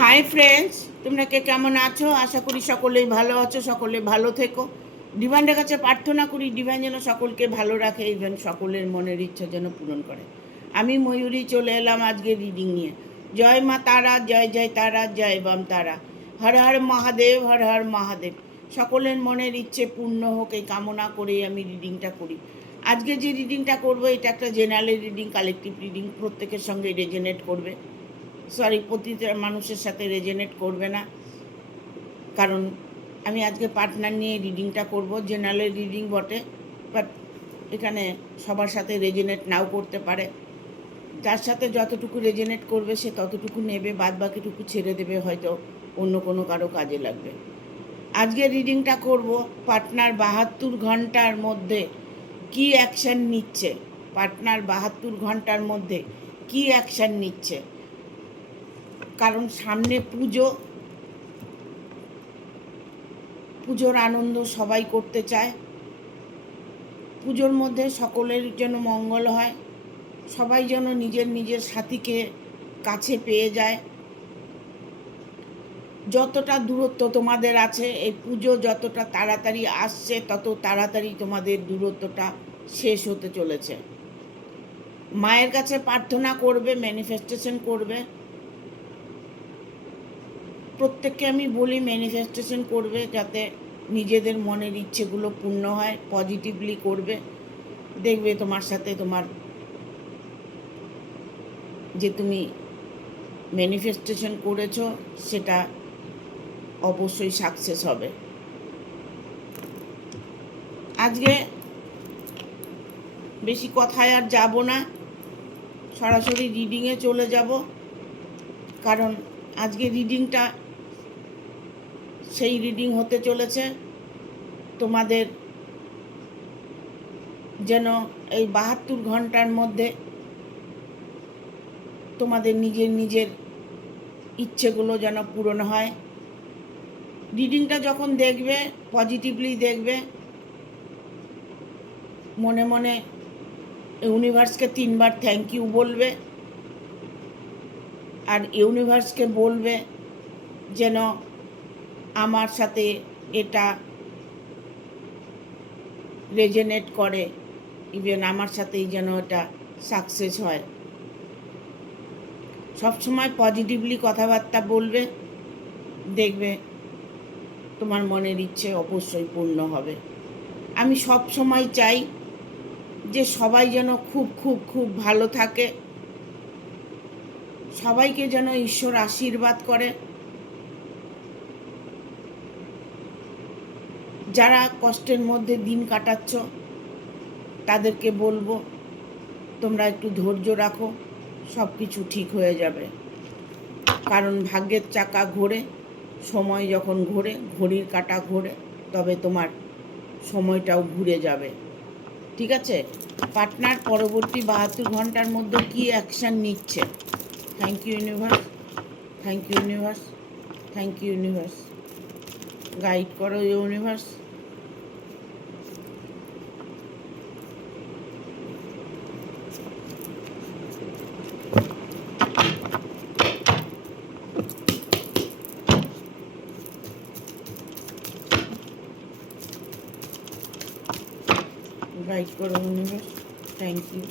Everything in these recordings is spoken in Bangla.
হাই ফ্রেন্ডস, তোমরা কে কেমন আছো? আশা করি সকলেই ভালো আছো, সকলে ভালো থেকো। ডিভাইনের কাছে প্রার্থনা করি ডিভাইন যেন সকলকে ভালো রাখে, ইভেন সকলের মনের ইচ্ছা যেন পূরণ করে। আমি ময়ূরী চলে এলাম আজকে রিডিং নিয়ে। জয় মা তারা, জয় জয় তারা, জয় বাম তারা। হর হর মহাদেব, হর হর মহাদেব। সকলের মনের ইচ্ছে পূর্ণ হোক এই কামনা করেই আমি রিডিংটা করি। আজকে যে রিডিংটা করব এটা একটা জেনারেল রিডিং, কালেকটিভ রিডিং, প্রত্যেকের সঙ্গে রেজোনেট করবে। প্রতিটা মানুষের সাথে রেজোনেট করবে না, কারণ আমি আজকে পার্টনার নিয়ে রিডিংটা করব। জেনারেল রিডিং বটে, বাট এখানে সবার সাথে রেজোনেট নাও করতে পারে। যার সাথে যতটুকু রেজোনেট করবে সে ততটুকু নেবে, বাদ বাকিটুকু ছেড়ে দেবে, হয়তো অন্য কোনো কারো কাজে লাগবে। আজকে রিডিংটা করব পার্টনার 72 ঘন্টার মধ্যে কি অ্যাকশান নিচ্ছে। পার্টনার 72 ঘন্টার মধ্যে কি অ্যাকশান নিচ্ছে, কারণ সামনে পুজোর আনন্দ সবাই করতে চায়। পুজোর মধ্যে সকলের যেন মঙ্গল হয়, সবাই যেন নিজের নিজের সাথীকে কাছে পেয়ে যায়। যতটা দূরত্ব তোমাদের আছে, এই পুজো যতটা তাড়াতাড়ি আসছে তত তাড়াতাড়ি তোমাদের দূরত্বটা শেষ হতে চলেছে। মায়ের কাছে প্রার্থনা করবে, ম্যানিফেস্টেশন করবে। প্রত্যেককে আমি বলি ম্যানিফেস্টেশন করবে, যাতে নিজেদের মনের ইচ্ছেগুলো পূর্ণ হয়। পজিটিভলি করবে, দেখবে তোমার সাথে তোমার যে তুমি ম্যানিফেস্টেশন করেছো সেটা অবশ্যই সাকসেস হবে। আজকে বেশি কথায় আর যাব না, সরাসরি রিডিংয়ে চলে যাব, কারণ আজকে রিডিংটা সেই রিডিং হতে চলেছে তোমাদের যেন এই 72 ঘন্টার মধ্যে তোমাদের নিজের নিজের ইচ্ছেগুলো যেন পূরণ হয়। রিডিংটা যখন দেখবে, পজিটিভলি দেখবে, মনে মনে ইউনিভার্সকে 3 বার থ্যাংক ইউ বলবে, আর ইউনিভার্সকে বলবে যেন আমার সাথে এটা রেজোনেট করে, ইভেন আমার সাথেই যেন এটা সাকসেস হয়। সবসময় পজিটিভলি কথাবার্তা বলবে, দেখবে তোমার মনের ইচ্ছে অবশ্যই পূর্ণ হবে। আমি সব সময় চাই যে সবাই যেন খুব খুব খুব ভালো থাকে, সবাইকে যেন ঈশ্বর আশীর্বাদ করে। যারা কষ্টের মধ্যে দিন কাটাচ্ছ তাদেরকে বলবো তোমরা একটু ধৈর্য রাখো, সব কিছু ঠিক হয়ে যাবে। কারণ ভাগ্যের চাকা ঘোরে, সময় যখন ঘোরে, ঘড়ির কাঁটা ঘোরে, তবে তোমার সময়টাও ঘুরে যাবে। ঠিক আছে? পার্টনার পরবর্তী 72 ঘন্টার মধ্যে কি অ্যাকশান নিচ্ছে। Thank you universe, thank you universe, thank you universe. Guide করো ইউনিভার্স। গাইড করো ইউনিভার্স, থ্যাংক ইউ।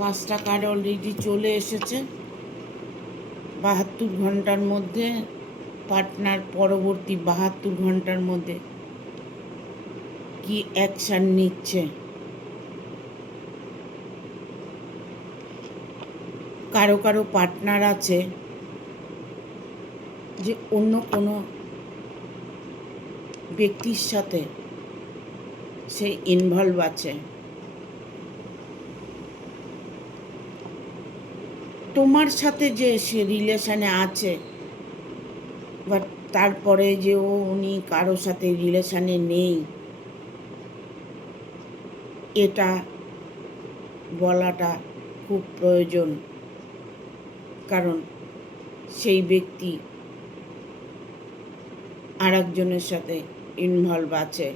পাঁচটা কার্ড অলরেডি চলে এসেছে। 72 ঘন্টার মধ্যে পার্টনার পরবর্তী 72 ঘন্টার মধ্যে কি অ্যাকশান নিচ্ছে। কারো কারো পার্টনার আছে যে অন্য কোনো ব্যক্তির সাথে সে ইনভলভ আছে, তোমার সাথে যে সে রিলেশনে আছে, বাট তারপরে যে উনি কারো সাথে রিলেশনে নেই, এটা বলাটা খুব প্রয়োজন। কারণ সেই ব্যক্তি আর একজনের সাথে ইনভলভ আছে।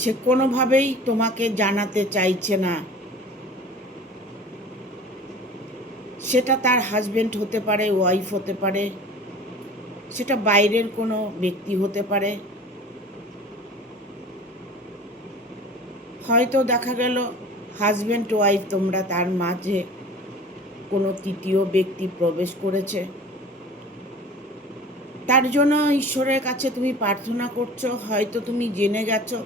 সে কোনোভাবেই তোমাকে জানাতে চাইছে না। সেটা তার হাজবেন্ড হতে পারে, ওয়াইফ হতে পারে, সেটা বাইরের কোনো ব্যক্তি হতে পারে। হয়তো দেখা গেল হাজবেন্ড ওয়াইফ, তোমরা তার মাঝে কোনো তৃতীয় ব্যক্তি প্রবেশ করেছে। তার জন্য ঈশ্বরের কাছে তুমি প্রার্থনা করছো, হয়তো তুমি জেনে গেছো,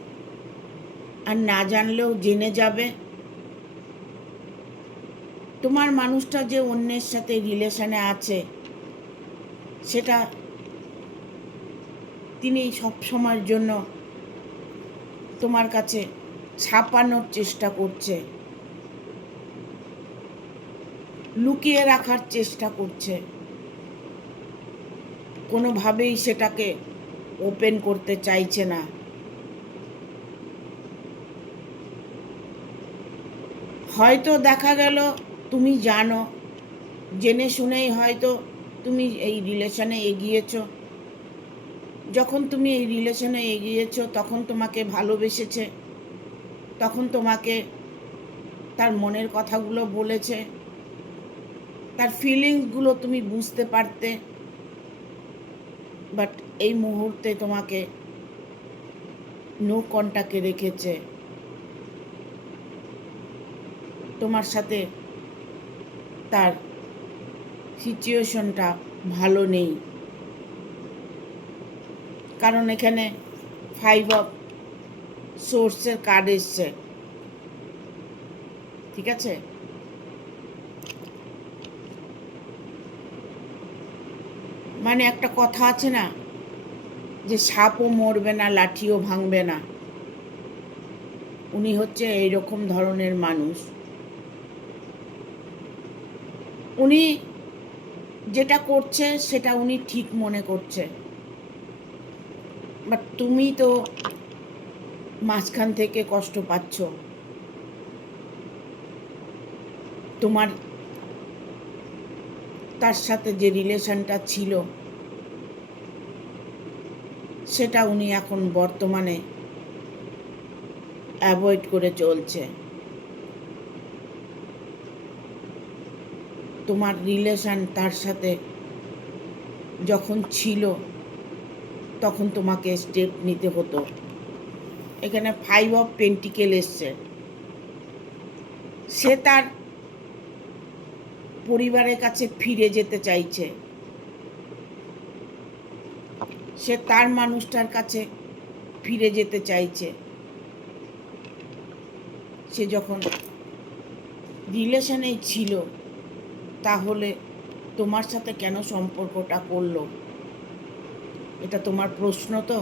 আর না জানলেও জেনে যাবে। তোমার মানুষটা যে অন্যের সাথে রিলেশনে আছে, সেটা তিনি সব সময়ের জন্য তোমার কাছে ছাপানোর চেষ্টা করছে, লুকিয়ে রাখার চেষ্টা করছে। কোনোভাবেই সেটাকে ওপেন করতে চাইছে না। হয়তো দেখা গেল তুমি জানো, জেনে শুনেই হয়তো তুমি এই রিলেশনে এগিয়েছো। যখন তুমি এই রিলেশনে এগিয়েছো, তখন তোমাকে ভালোবেসেছে, তখন তোমাকে তার মনের কথাগুলো বলেছে, তার ফিলিংসগুলো তুমি বুঝতে পারতে। বাট এই মুহূর্তে তোমাকে নো কন্টাক্টে রেখেছে। তোমার সাথে তার সিচুয়েশনটা ভালো নেই। কারণ এখানে 5 অফ সোর্সের কার্ড এসছে, ঠিক আছে? মানে একটা কথা আছে না, যে সাপও মরবে না, লাঠিও ভাঙবে না। উনি হচ্ছে এইরকম ধরনের মানুষ। উনি যেটা করছে সেটা উনি ঠিক মনে করছে, বাট তুমি তো মাঝখান থেকে কষ্ট পাচ্ছ। তোমার তার সাথে যে রিলেশনটা ছিল, সেটা উনি এখন বর্তমানে অ্যাভয়েড করে চলছে। তোমার রিলেশন তার সাথে যখন ছিল, তখন তোমাকে স্টেপ নিতে হতো। এখানে 5 অফ পেন্টিকেল এসছে। সে তার পরিবারের কাছে ফিরে যেতে চাইছে, সে তার মানুষটার কাছে ফিরে যেতে চাইছে। সে যখন রিলেশনেই ছিল, তাহলে তোমার সাথে কেন সম্পর্কটা করলো? এটা তোমার প্রশ্ন তো।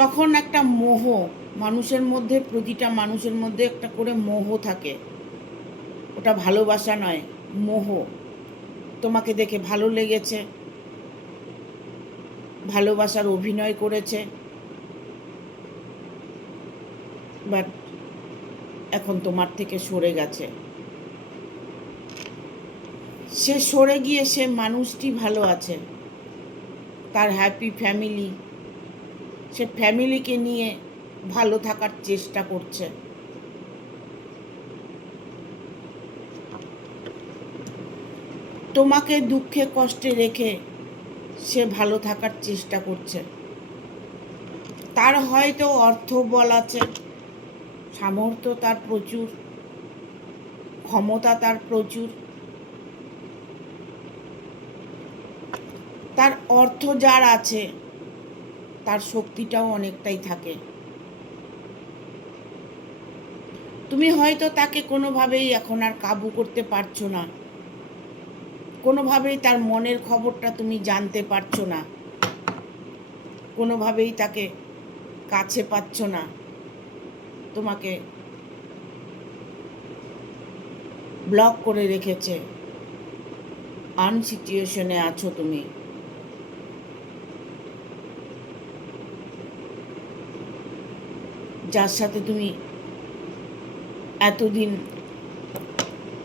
তখন একটা মোহ মানুষের মধ্যে, প্রতিটা মানুষের মধ্যে একটা করে মোহ থাকে। ওটা ভালোবাসা নয়, মোহ। তোমাকে দেখে ভালো লেগেছে, ভালোবাসার অভিনয় করেছে, বাট এখন তোমার থেকে সরে গেছে। সে সরে গিয়ে সে মানুষটি ভালো আছে, তার হ্যাপি ফ্যামিলি, সে ফ্যামিলিকে নিয়ে ভালো থাকার চেষ্টা করছে। তোমাকে দুঃখে কষ্টে রেখে সে ভালো থাকার চেষ্টা করছে। তার হয়তো অর্থবল আছে, সামর্থ্য তার প্রচুর, ক্ষমতা তার প্রচুর। তার অর্থ যার আছে, তার শক্তিটাও অনেকটাই থাকে। তুমি হয়তো তাকে কোনোভাবেই এখন আর কাবু করতে পারছো না, কোনোভাবেই তার মনের খবরটা তুমি জানতে পারছো না, কোনোভাবেই তাকে কাছে পাচ্ছ না। তোমাকে ব্লক করে রেখেছে, আনসিচুয়েশনে আছো তুমি। যার সাথে তুমি এতদিন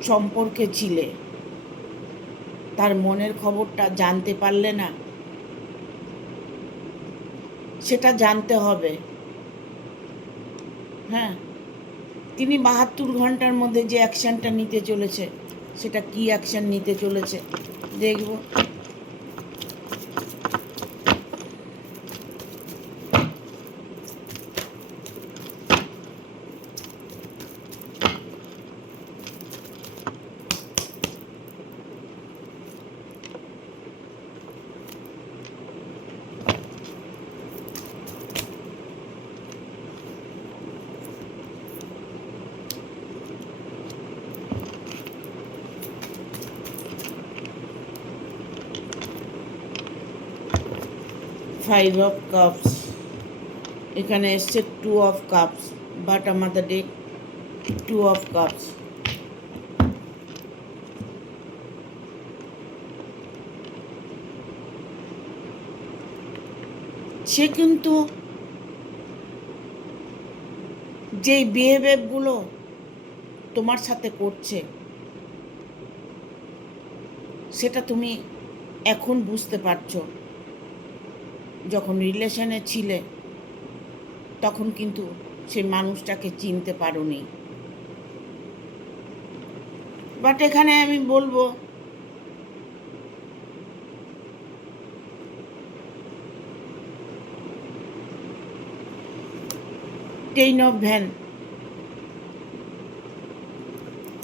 সম্পর্কে ছিলে, তার মনের খবরটা জানতে পারলে না, সেটা জানতে হবে। হ্যাঁ, তিনি 72 ঘন্টার মধ্যে যে অ্যাকশানটা নিতে চলেছে, সেটা কি অ্যাকশান নিতে চলেছে দেখব। ফাইভ অফ কাপস, এখানে এসছে 2 অফ কাপস, বাট আমাদের ডেক 2 অফ কাপস। সে কিন্তু যেই বিহেভিয়ারগুলো তোমার সাথে করছে, সেটা তুমি এখন বুঝতে পারছো। যখন রিলেশনে ছিলে, তখন কিন্তু সেই মানুষটাকে চিনতে পারোনি। বাট এখানে আমি বলবো, ten of van,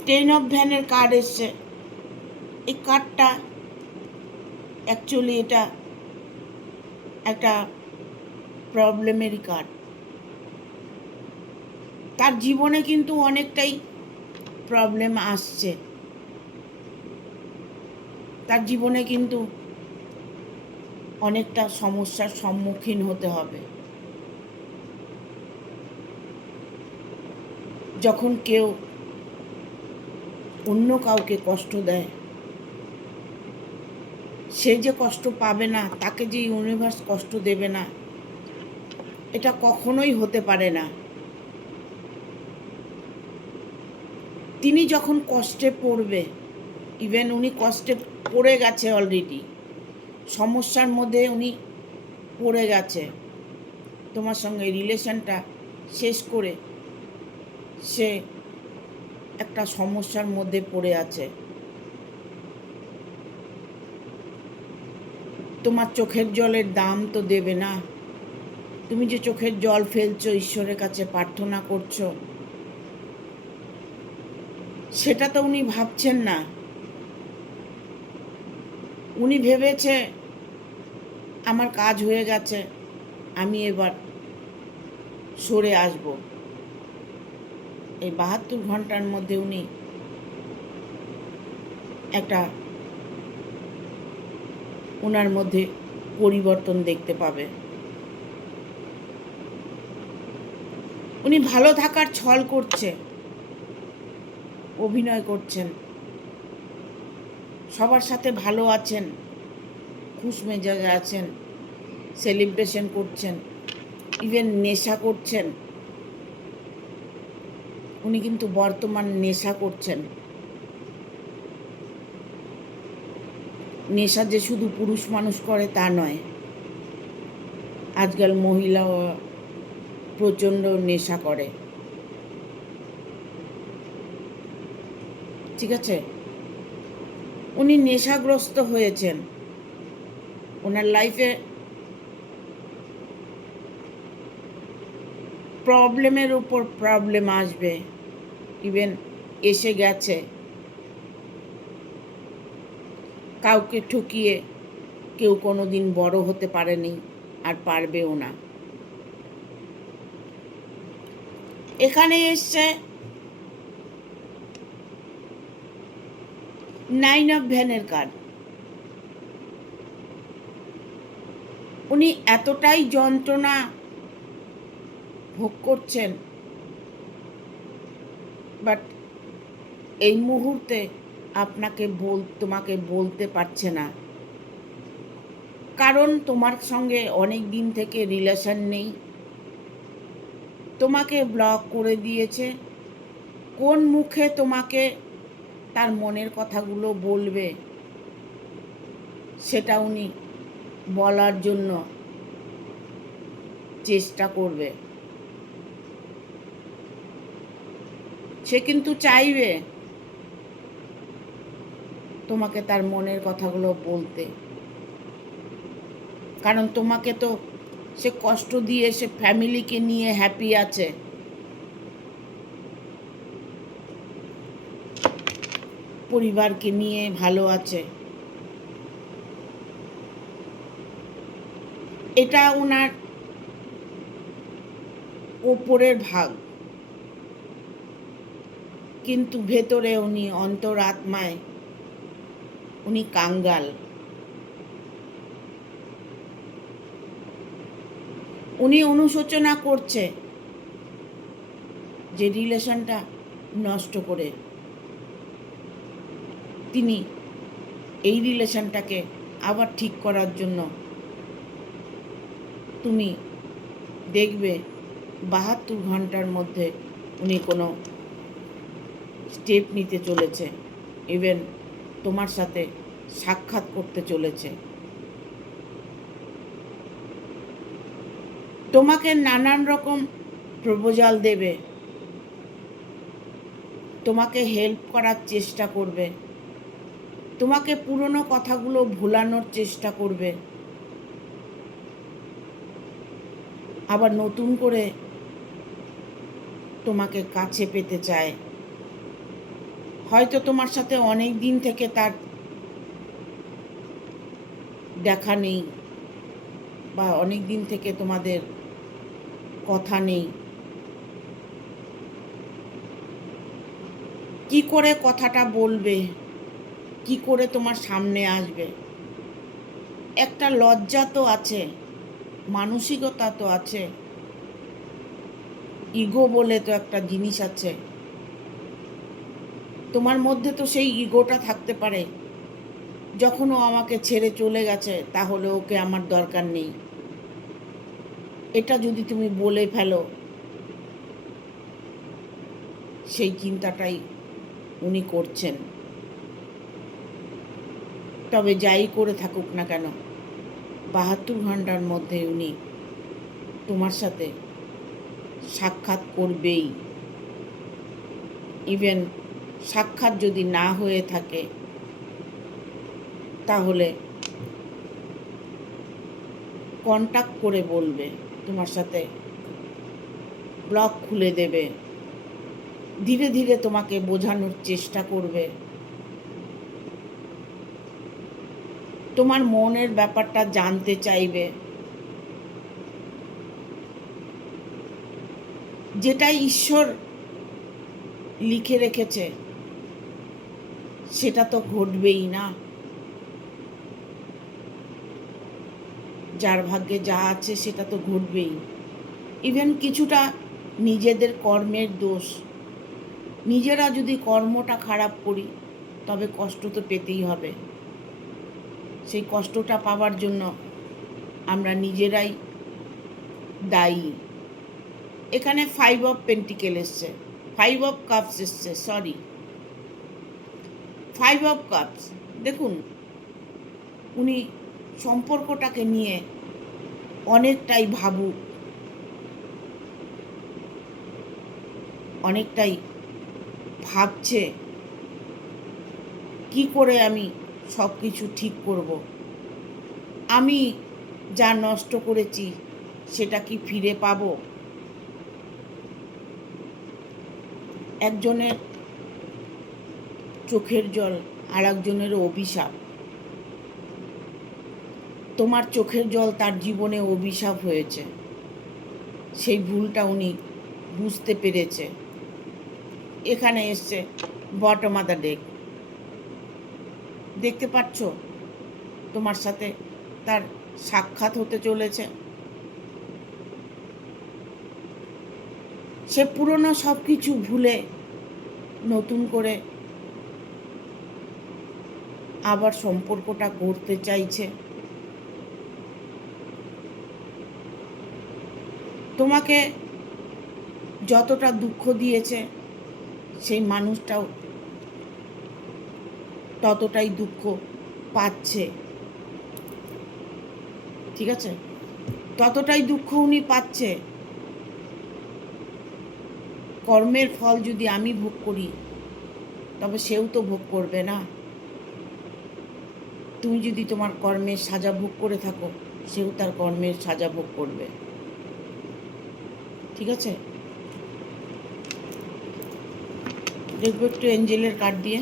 ten of ভ্যানের কার্ড এসছে। এই কার্ডটা অ্যাকচুয়ালি এটা একটা প্রবলেমেরই কার্ড। তার জীবনে কিন্তু অনেকটাই প্রবলেম আসছে, তার জীবনে কিন্তু অনেকটা সমস্যার সম্মুখীন হতে হবে। যখন কেউ অন্য কাউকে কষ্ট দেয়, সে যে কষ্ট পাবে না, তাকে যে ইউনিভার্স কষ্ট দেবে না, এটা কখনোই হতে পারে না। তিনি যখন কষ্টে পড়বে, ইভেন উনি কষ্টে পড়ে গেছে অলরেডি, সমস্যার মধ্যে উনি পড়ে গেছে, তোমার সঙ্গে রিলেশনটা শেষ করে সে একটা সমস্যার মধ্যে পড়ে আছে। তোমার চোখের জলের দাম তো দেবে না। তুমি যে চোখের জল ফেলছো, ঈশ্বরের কাছে প্রার্থনা করছো, সেটা তো উনি ভাবছেন না। উনি ভেবেছে আমার কাজ হয়ে গেছে, আমি এবার সরে আসব। এই 72 ঘন্টার মধ্যে উনি একটা ওনার মধ্যে পরিবর্তন দেখতে পাবে। উনি ভালো থাকার ছল করছে, অভিনয় করছেন, সবার সাথে ভালো আছেন, খুশ মেজাজে আছেন, সেলিব্রেশন করছেন, ইভেন নেশা করছেন। উনি কিন্তু বর্তমান নেশা করছেন। নেশা যে শুধু পুরুষ মানুষ করে তা নয়, আজকাল মহিলাও প্রচণ্ড নেশা করে। ঠিক আছে, উনি নেশাগ্রস্ত হয়েছেন। ওনার লাইফে প্রবলেমের উপর প্রবলেম আসবে, ইভেন এসে গেছে। কাউকে ঠকিয়ে কেউ কোনো দিন বড় হতে পারেনি, আর পারবেও না। এখানে এসছে 9 অফ ভ্যানের কার্ড। উনি এতটাই যন্ত্রণা ভোগ করছেন, বাট এই মুহূর্তে তোমাকে বলতে পারছে না, কারণ তোমার সঙ্গে অনেক দিন থেকে রিলেশন নেই, তোমাকে ব্লক করে দিয়েছে। কোন মুখে তোমাকে তার মনের কথাগুলো বলবে সেটা উনি বলার জন্য চেষ্টা করবে। সে কিন্তু চাইবে তোমাকে তার মনের কথাগুলো বলতে, কারণ তোমাকে তো সে কষ্ট দিয়ে সে ফ্যামিলিকে নিয়ে হ্যাপি আছে, পরিবারকে নিয়ে ভালো আছে। এটা ওনার ওপরের ভাগ, কিন্তু ভেতরে উনি অন্তরাত্মায় উনি কাঙ্গাল। উনি অনুশোচনা করছে যে রিলেশনটা নষ্ট করে তিনি এই রিলেশনটাকে আবার ঠিক করার জন্য তুমি দেখবে 72 ঘন্টার মধ্যে উনি কোনো স্টেপ নিতে চলেছে, ইভেন তোমার সাথে সাক্ষাৎ করতে চলেছে। তোমাকে নানান রকম প্রপোজাল দেবে, তোমাকে হেল্প করার চেষ্টা করবে, তোমাকে পুরনো কথাগুলো ভোলানোর চেষ্টা করবে, আবার নতুন করে তোমাকে কাছে পেতে চায়। হয়তো তোমার সাথে অনেক দিন থেকে তার দেখা নেই, বা অনেক দিন থেকে তোমাদের কথা নেই। কি করে কথাটা বলবে, কি করে তোমার সামনে আসবে, একটা লজ্জা তো আছে, মানসিকতা তো আছে, ইগো বলে তো একটা জিনিস আছে। তোমার মধ্যে তো সেই ইগোটা থাকতে পারে, যখন ও আমাকে ছেড়ে চলে গেছে তাহলে ওকে আমার দরকার নেই, এটা যদি তুমি বলে ফেলো, সেই চিন্তাটাই উনি করছেন। তবে যাই করে থাকুক না কেন, 72 ঘন্টার মধ্যে উনি তোমার সাথে সাক্ষাৎ করবেই। ইভেন সাক্ষাৎ যদি না হয়ে থাকে তাহলে কন্টাক্ট করে বলবে, তোমার সাথে ব্লক খুলে দেবে, ধীরে ধীরে তোমাকে বোঝানোর চেষ্টা করবে, তোমার মনের ব্যাপারটা জানতে চাইবে। যেটা ঈশ্বর লিখে রেখেছে সেটা তো ঘটবেই না, যার ভাগ্যে যা আছে সেটা তো ঘটবেই। ইভেন কিছুটা নিজেদের কর্মের দোষ, নিজেরা যদি কর্মটা খারাপ করি তবে কষ্ট তো পেতেই হবে, সেই কষ্টটা পাওয়ার জন্য আমরা নিজেরাই দায়ী। এখানে 5 অফ পেন্টিকেল এসছে, 5 অফ কাপস এসছে, 5 অফ কাপস। দেখুন, উনি সম্পর্কটাকে নিয়ে অনেকটাই ভাবুক, অনেকটাই ভাবছে কি করে আমি সব কিছু ঠিক করব, আমি যা নষ্ট করেছি সেটা কি ফিরে পাবো। একজনের চোখের জল আর একজনের অভিশাপ। তোমার চোখের জল তার জীবনে অভিশাপ হয়েছে, সেই ভুলটা উনি বুঝতে পেরেছে। এখানে এসছে বটম অফ দ্য ডেক, দেখতে পাচ্ছ তোমার সাথে তার সাক্ষাৎ হতে চলেছে। সে পুরনো সব কিছু ভুলে নতুন করে আবার সম্পর্কটা করতে চাইছে। তোমাকে যতটা দুঃখ দিয়েছে সেই মানুষটাও ততটাই দুঃখ পাচ্ছে, ঠিক আছে? ততটাই দুঃখ উনি পাচ্ছে। কর্মের ফল যদি আমি ভোগ করি তবে সেও তো ভোগ করবে না। তুমি যদি তোমার কর্মের সাজা ভোগ করে থাকো, সেও তার কর্মের সাজা ভোগ করবে, ঠিক আছে? দেখবো একটু এঞ্জেলের কার্ড দিয়ে।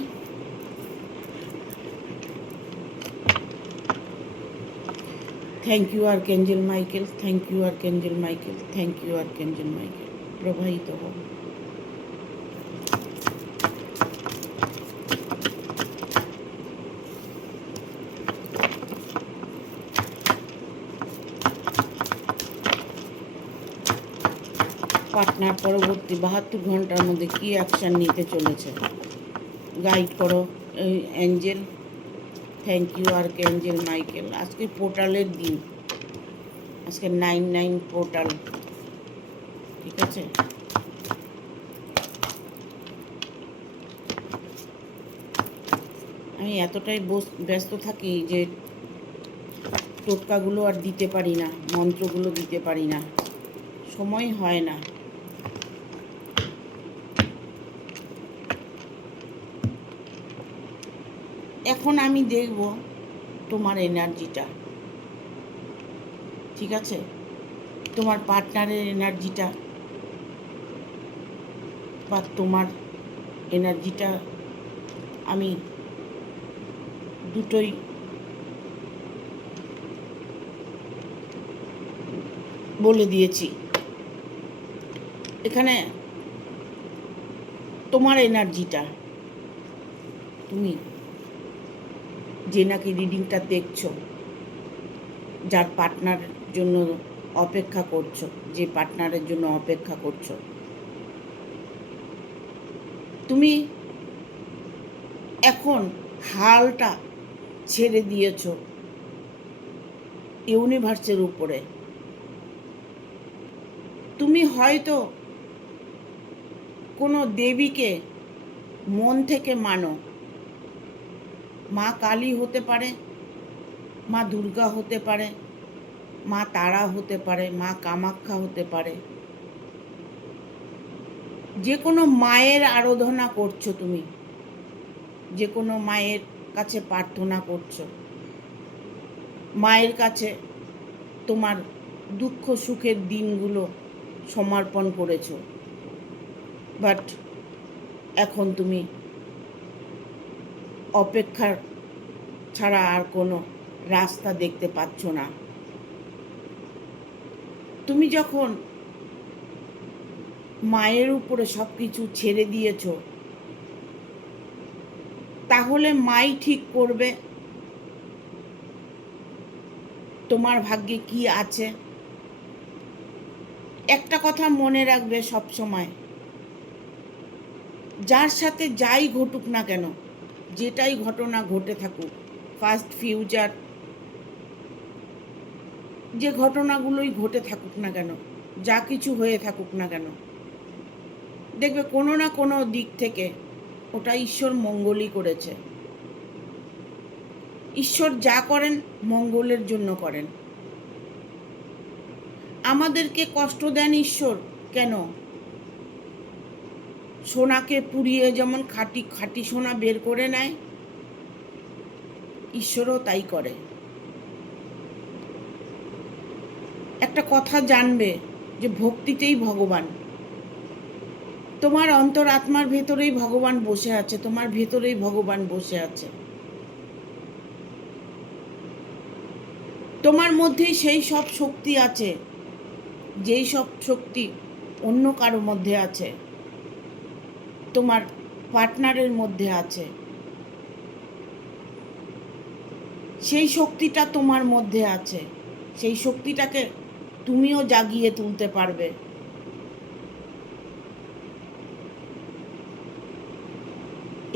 Thank you archangel Michael, thank you archangel Michael, thank you archangel Michael. প্রবাহিত হোক। পার্টনার পরবর্তী 72 ঘন্টার মধ্যে কি অ্যাকশান নিতে চলেছে, গাইড করো angel. Thank you archangel Michael. আজকে পোর্টালের দিন, আজকে 99 পোর্টাল, ঠিক আছে? আমি এতটাই ব্যস্ত থাকি যে টোটকাগুলো আর দিতে পারি না, মন্ত্রগুলো দিতে পারি না, সময় হয় না। এখন আমি দেখব তোমার এনার্জিটা, ঠিক আছে? তোমার পার্টনারের এনার্জিটা বা তোমার এনার্জিটা আমি দুটোই বলে দিয়েছি। এখানে তোমার এনার্জিটা, তুমি যে নাকি রিডিংটা দেখছো, যার পার্টনারের জন্য অপেক্ষা করছো, যে পার্টনারের জন্য অপেক্ষা করছো, তুমি এখন হালটা ছেড়ে দিয়েছো ইউনিভার্সের উপরে। তুমি হয়তো কোনো দেবীকে মন থেকে মানো, মা কালী হতে পারে, মা দুর্গা হতে পারে, মা তারা হতে পারে, মা কামাখ্যা হতে পারে। যে কোনো মায়ের আরাধনা করছো তুমি, যে কোনো মায়ের কাছে প্রার্থনা করছো, মায়ের কাছে তোমার দুঃখ সুখের দিনগুলো সমর্পণ করেছো। বাট এখন তুমি অপেক্ষার ছাড়া আর কোনো রাস্তা দেখতে পাচ্ছ না। তুমি যখন মায়ের উপরে সব কিছু ছেড়ে দিয়েছ, তাহলে মাই ঠিক করবে তোমার ভাগ্যে কি আছে। একটা কথা মনে রাখবে সব সময়, যার সাথে যাই ঘটুক না কেন, যেটাই ঘটনা ঘটে থাকুক, ফার্স্ট ফিউচার যে ঘটনাগুলোই ঘটে থাকুক না কেন, যা কিছু হয়ে থাকুক না কেন, দেখবে কোনো না কোনো দিক থেকে ওটা ঈশ্বর মঙ্গলই করেছে। ঈশ্বর যা করেন মঙ্গলের জন্য করেন। আমাদেরকে কষ্ট দেন ঈশ্বর কেন? সোনাকে পুড়িয়ে যেমন খাঁটি খাঁটি সোনা বের করে নেয়, ঈশ্বরও তাই করে। একটা কথা জানবে যে ভক্তিতেই ভগবান, তোমার অন্তরাত্মার ভেতরেই ভগবান বসে আছে, তোমার ভেতরেই ভগবান বসে আছে। তোমার মধ্যেই সেই সব শক্তি আছে, যেই সব শক্তি অন্য কারো মধ্যে আছে, তোমার পার্টনারের মধ্যে আছে। সেই শক্তিটা তোমার মধ্যে আছে, সেই শক্তিটাকে তুমিও জাগিয়ে তুলতে পারবে।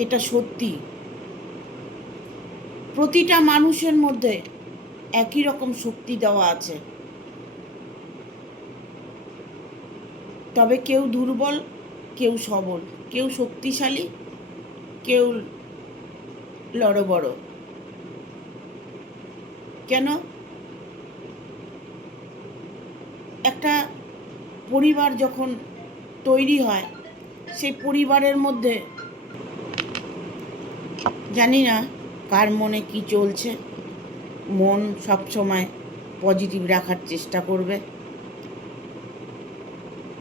এটা সত্যি। প্রতিটা মানুষের মধ্যে একই রকম শক্তি দেওয়া আছে, তবে কেউ দুর্বল, কেউ সবল, কেউ শক্তিশালী, কেউ লড়বড়। কেন? একটা পরিবার যখন তৈরি হয়, সেই পরিবারের মধ্যে জানি না কার মনে কি চলছে, মন সবসময় পজিটিভ রাখার চেষ্টা করবে।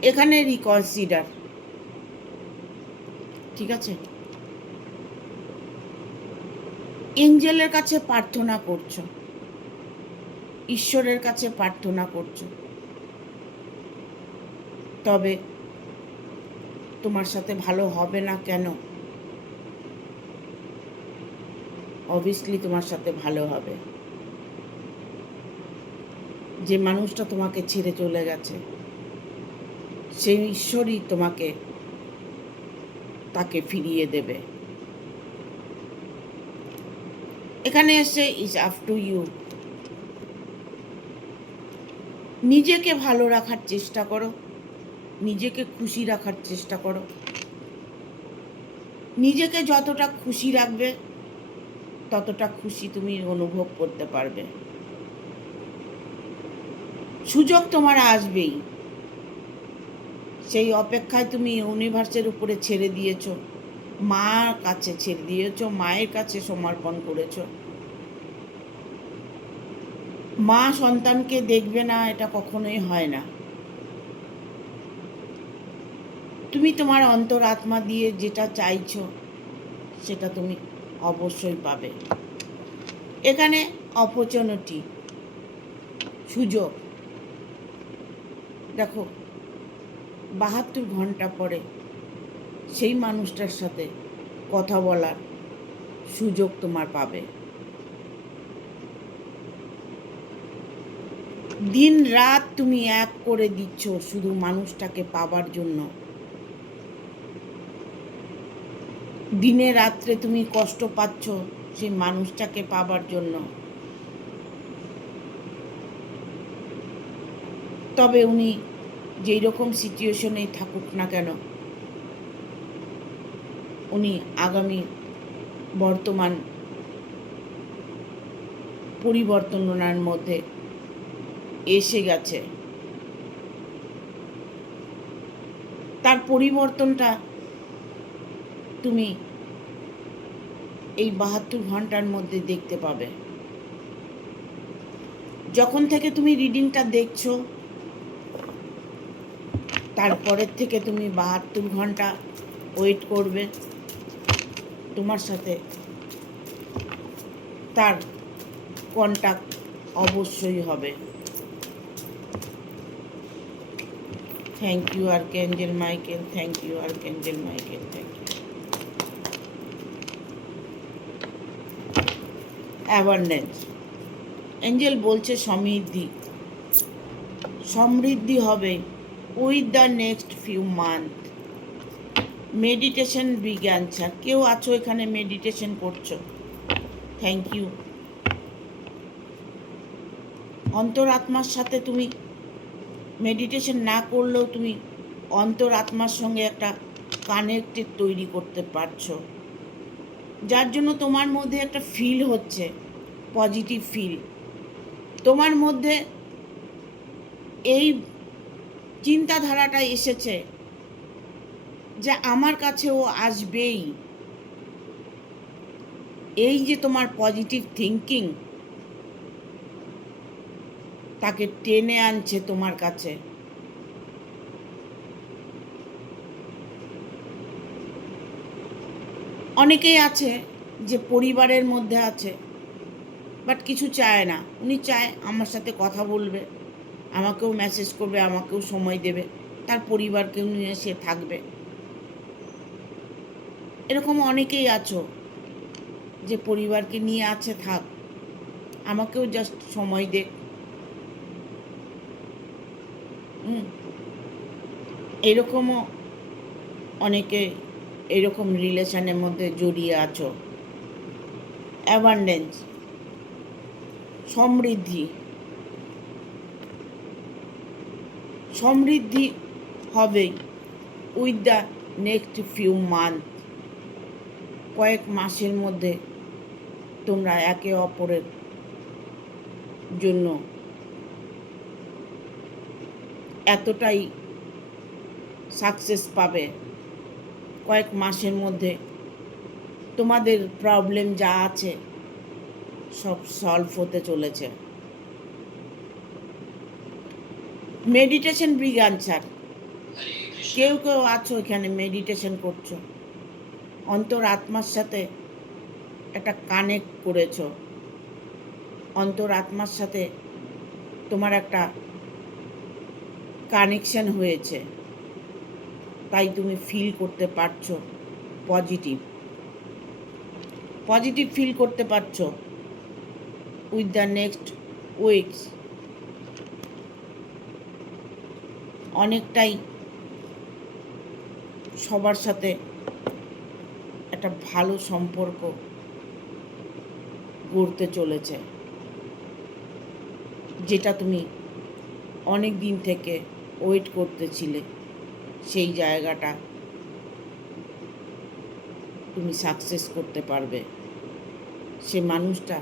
এখানে রিকনসিডার, ঠিক আছে? এঞ্জেলের কাছে প্রার্থনা করছো, ঈশ্বরের কাছে প্রার্থনা করছো, তবে তোমার সাথে ভালো হবে না কেন? অবভিয়াসলি তোমার সাথে ভালো হবে। যে মানুষটা তোমাকে ছেড়ে চলে গেছে, সেই ঈশ্বরই তাকে ফিরিয়ে দেবে। এখানে এসে ইজ আপ টু ইউ। নিজেকে ভালো রাখার চেষ্টা করো, নিজেকে খুশি রাখার চেষ্টা করো। নিজেকে যতটা খুশি রাখবে, ততটা খুশি তুমি অনুভব করতে পারবে। সুযোগ তোমার আসবেই, সেই অপেক্ষায় তুমি ইউনিভার্সের উপরে ছেড়ে দিয়েছ, মার কাছে ছেড়ে দিয়েছ, মায়ের কাছে সমর্পণ করেছ। মা সন্তানকে দেখবে না, এটা কখনোই হয় না। তুমি তোমার অন্তরাত্মা দিয়ে যেটা চাইছো, সেটা তুমি অবশ্যই পাবে। এখানে অপরচুনিটি, সুযোগ। দেখো, 72 ঘন্টা পরে সেই মানুষটার সাথে কথা বলার সুযোগ তোমার পাবে। দিন রাত তুমি এক করে দিচ্ছ শুধু মানুষটাকে পাবার জন্য। দিনে রাত্রে তুমি কষ্ট পাচ্ছ সেই মানুষটাকে পাবার জন্য। তবে উনি যেই রকম সিচুয়েশনেই থাকুক না কেন, উনি আগামী বর্তমান পরিবর্তনার মধ্যে এসে গেছে। তার পরিবর্তনটা তুমি এই 72 ঘন্টার মধ্যে দেখতে পাবে। যখন থেকে তুমি রিডিংটা দেখছো, তারপরের থেকে তুমি 72 ঘন্টা ওয়েট করবে, তোমার সাথে তার কন্টাক্ট অবশ্যই হবে। Thank you archangel Michael, thank you archangel Michael, thank you. Abundance, angel বলছে সমৃদ্ধি হবে with the next few month. Meditation বিজ্ঞানছা, কেউ আছো এখানে মেডিটেশন করছো, থ্যাংক ইউ। অন্তরাত্মার সাথে তুমি মেডিটেশন না করলেও তুমি অন্তরাত্মার সঙ্গে একটা কানেক্টেড তৈরি করতে পারছো, যার জন্য তোমার মধ্যে একটা ফিল হচ্ছে, পজিটিভ ফিল। তোমার মধ্যে এই চিন্তাধারাটা এসেছে যে আমার কাছে ও আসবেই। এই যে তোমার পজিটিভ থিঙ্কিং তাকে টেনে আনছে তোমার কাছে। অনেকেই আছে যে পরিবারের মধ্যে আছে, বাট কিছু চায় না। উনি চায় আমার সাথে কথা বলবে, আমাকেও মেসেজ করবে, আমাকেও সময় দেবে, তার পরিবারকেও নিয়ে সে থাকবে। এরকম অনেকেই আছো যে পরিবারকে নিয়ে আছে, থাক, আমাকেও জাস্ট সময় দে। এরকমও অনেকে এরকম রিলেশনের মধ্যে জড়িয়ে আছো। অ্যাবান্ডেন্স, সমৃদ্ধি সমৃদ্ধি হবেই with the next few month. কয়েক মাসের মধ্যে তোমরা একে অপরের জন্য এতটাই সাকসেস পাবে, কয়েক মাসের মধ্যে তোমাদের প্রবলেম যা আছে সব সলভ হতে চলেছে। Meditation big answer. কেউ কেউ আছো এখানে মেডিটেশন করছো, অন্তর আত্মার সাথে একটা কানেক্ট করেছো, অন্তর আত্মার সাথে তোমার একটা কানেকশন হয়েছে, তাই তুমি ফিল করতে পারছো পজিটিভ ফিল করতে পারছো। উইথ দ্য নেক্সট উইকস অনেকটাই সবার সাথে একটা ভালো সম্পর্ক গড়তে চলেছে, যেটা তুমি অনেক দিন থেকে ওয়েট করতেছিলে, সেই জায়গাটা তুমি সাকসেস করতে পারবে। সে মানুষটা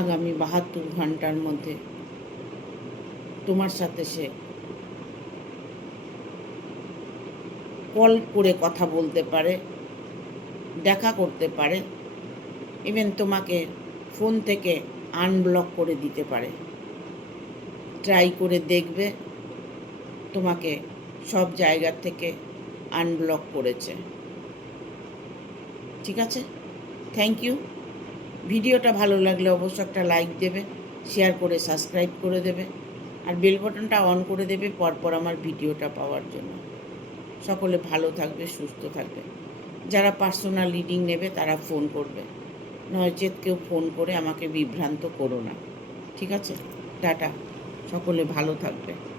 আগামী 72 ঘন্টার মধ্যে তোমার সাথে সে কল করে কথা বলতে পারে, দেখা করতে পারে, ইভেন তোমাকে ফোন থেকে আনব্লক করে দিতে পারে। ট্রাই করে দেখবে, তোমাকে সব জায়গা থেকে আনব্লক করেছে। ঠিক আছে, থ্যাংক ইউ। ভিডিওটা ভালো লাগলে অবশ্যই একটা লাইক দেবে, শেয়ার করে সাবস্ক্রাইব করে দেবে, আর বেল বাটনটা অন করে দেবে পরপর আমার ভিডিওটা পাওয়ার জন্য। সকলে ভালো থাকবে, সুস্থ থাকবে। যারা পার্সোনাল রিডিং নেবে তারা ফোন করবে, নয়চেত কেউ ফোন করে আমাকে বিভ্রান্ত করো না। ঠিক আছে, টাটা, সকলে ভালো থাকবে।